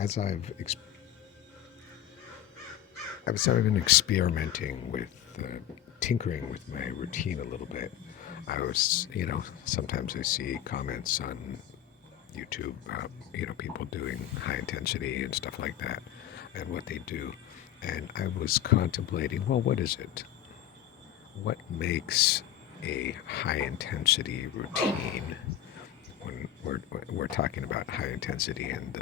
as I've been experimenting with tinkering with my routine a little bit, I was, sometimes I see comments on YouTube, people doing high intensity and stuff like that, and what they do. And I was contemplating, well, what is it? What makes a high intensity routine when we're talking about high intensity in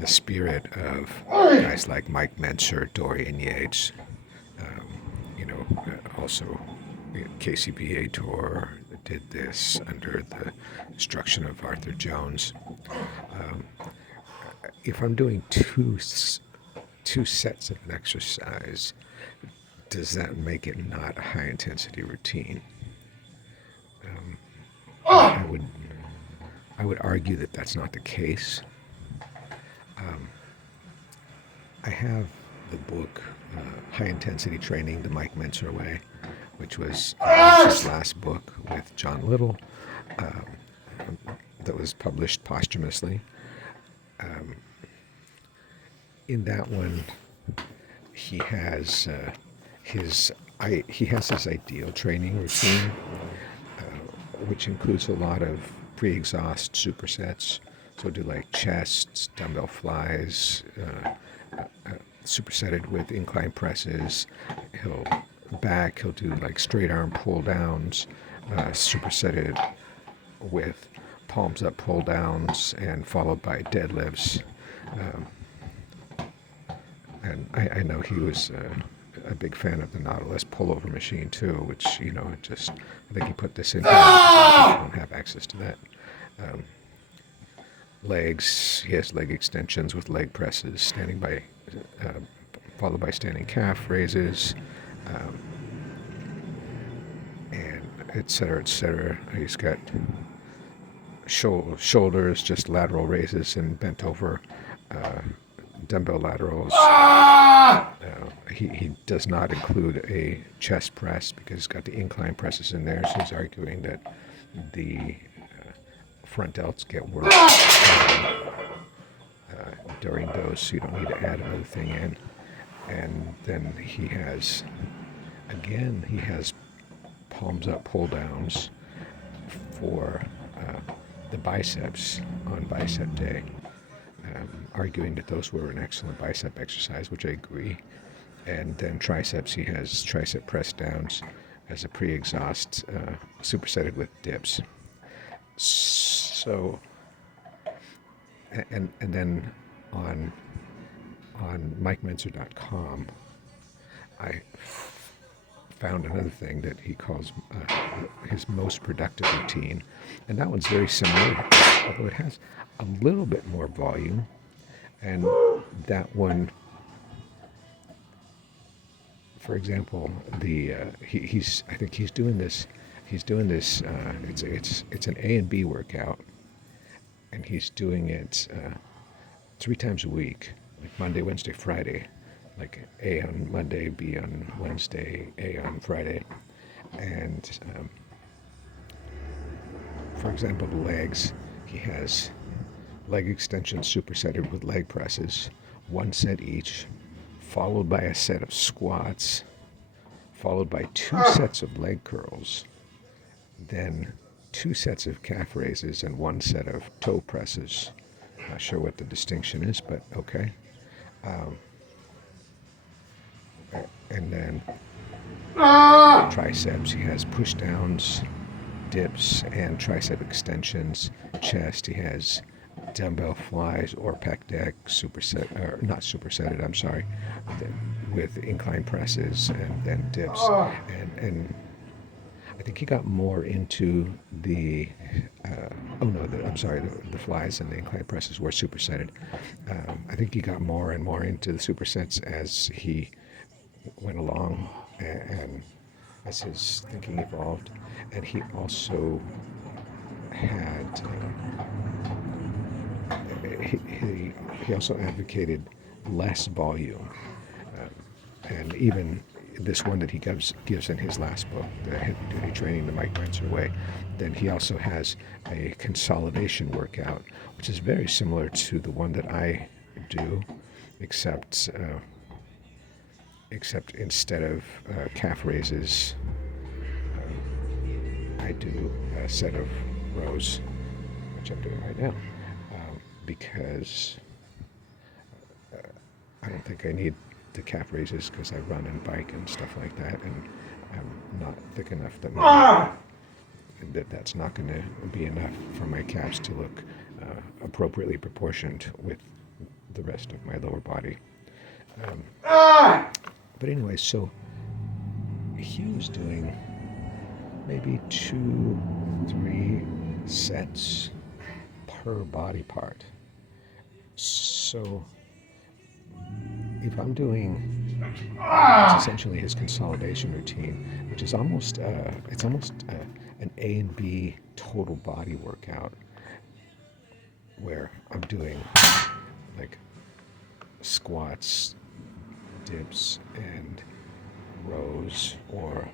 the spirit of guys like Mike Menser, Dorian Yates, also KCBA Tour did this under the instruction of Arthur Jones. If I'm doing two sets of an exercise, does that make it not a high intensity routine? I would argue that that's not the case. I have the book High Intensity Training the Mike Menser Way, which was his last book with John Little, that was published posthumously. In that one, he has his ideal training routine, which includes a lot of pre-exhaust supersets. So do like chests, dumbbell flies, supersetted with incline presses. He'll do like straight arm pull downs, supersetted with palms up pull downs, and followed by deadlifts. And I know he was a big fan of the Nautilus pullover machine too, which, I think he put this in here because I don't have access to that. Legs, he has leg extensions with leg presses, followed by standing calf raises, and et cetera, et cetera. He's got shoulders, just lateral raises and bent over dumbbell laterals. He does not include a chest press because he's got the incline presses in there, so he's arguing that the front delts get work during those, so you don't need to add another thing in. And then he has palms up pull downs for the biceps on bicep day, arguing that those were an excellent bicep exercise, which I agree. And then triceps, he has tricep press downs as a pre-exhaust, supersetted with dips. So, and then on MikeMenser.com, I found another thing that he calls his most productive routine, and that one's very similar, although it has a little bit more volume. And that one, for example, I think he's doing this. It's an A and B workout, and he's doing it 3 times a week, like Monday, Wednesday, Friday, like A on Monday, B on Wednesday, A on Friday. And for example, the legs, he has leg extensions supersetted with leg presses, 1 set each, followed by a set of squats, followed by 2 sets of leg curls, then 2 sets of calf raises and 1 set of toe presses. Not sure what the distinction is, but okay. And then triceps, he has push downs, dips, and tricep extensions. Chest, he has dumbbell flies or pec deck, not supersetted, I'm sorry, with incline presses and then dips. And I think he got more into the flies and the incline presses were supersetted. I think he got more and more into the supersets as he went along and as his thinking evolved. And he also had he also advocated less volume, and even this one that he gives in his last book, The Heavy Duty Training the Mike Mentzer Way, then he also has a consolidation workout, which is very similar to the one that I do, except instead of calf raises, I do a set of rows, which I'm doing right now, because I don't think I need the calf raises because I run and bike and stuff like that, and I'm not thick enough that's not going to be enough for my calves to look appropriately proportioned with the rest of my lower body. But anyway, so he was doing maybe 2-3 sets per body part. So if I'm doing, it's essentially his consolidation routine, which is almost an A and B total body workout, where I'm doing like squats, dips, and rows, or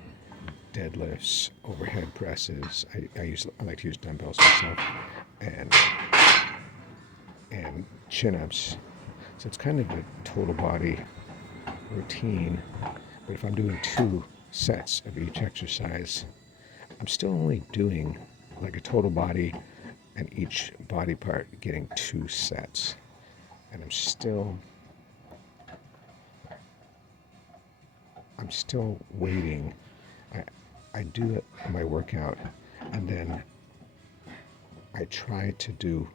deadlifts, overhead presses. I like to use dumbbells myself, and chin-ups. So it's kind of a total body routine, but if I'm doing 2 sets of each exercise, I'm still only doing like a total body and each body part getting 2 sets. And I'm still waiting. I do my workout, and then I try to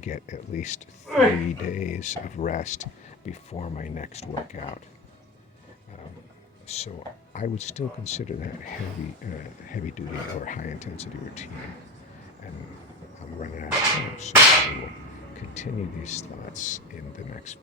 get at least 3 days of rest before my next workout. So I would still consider that heavy duty or high intensity routine. And I'm running out of time, so I will continue these thoughts in the next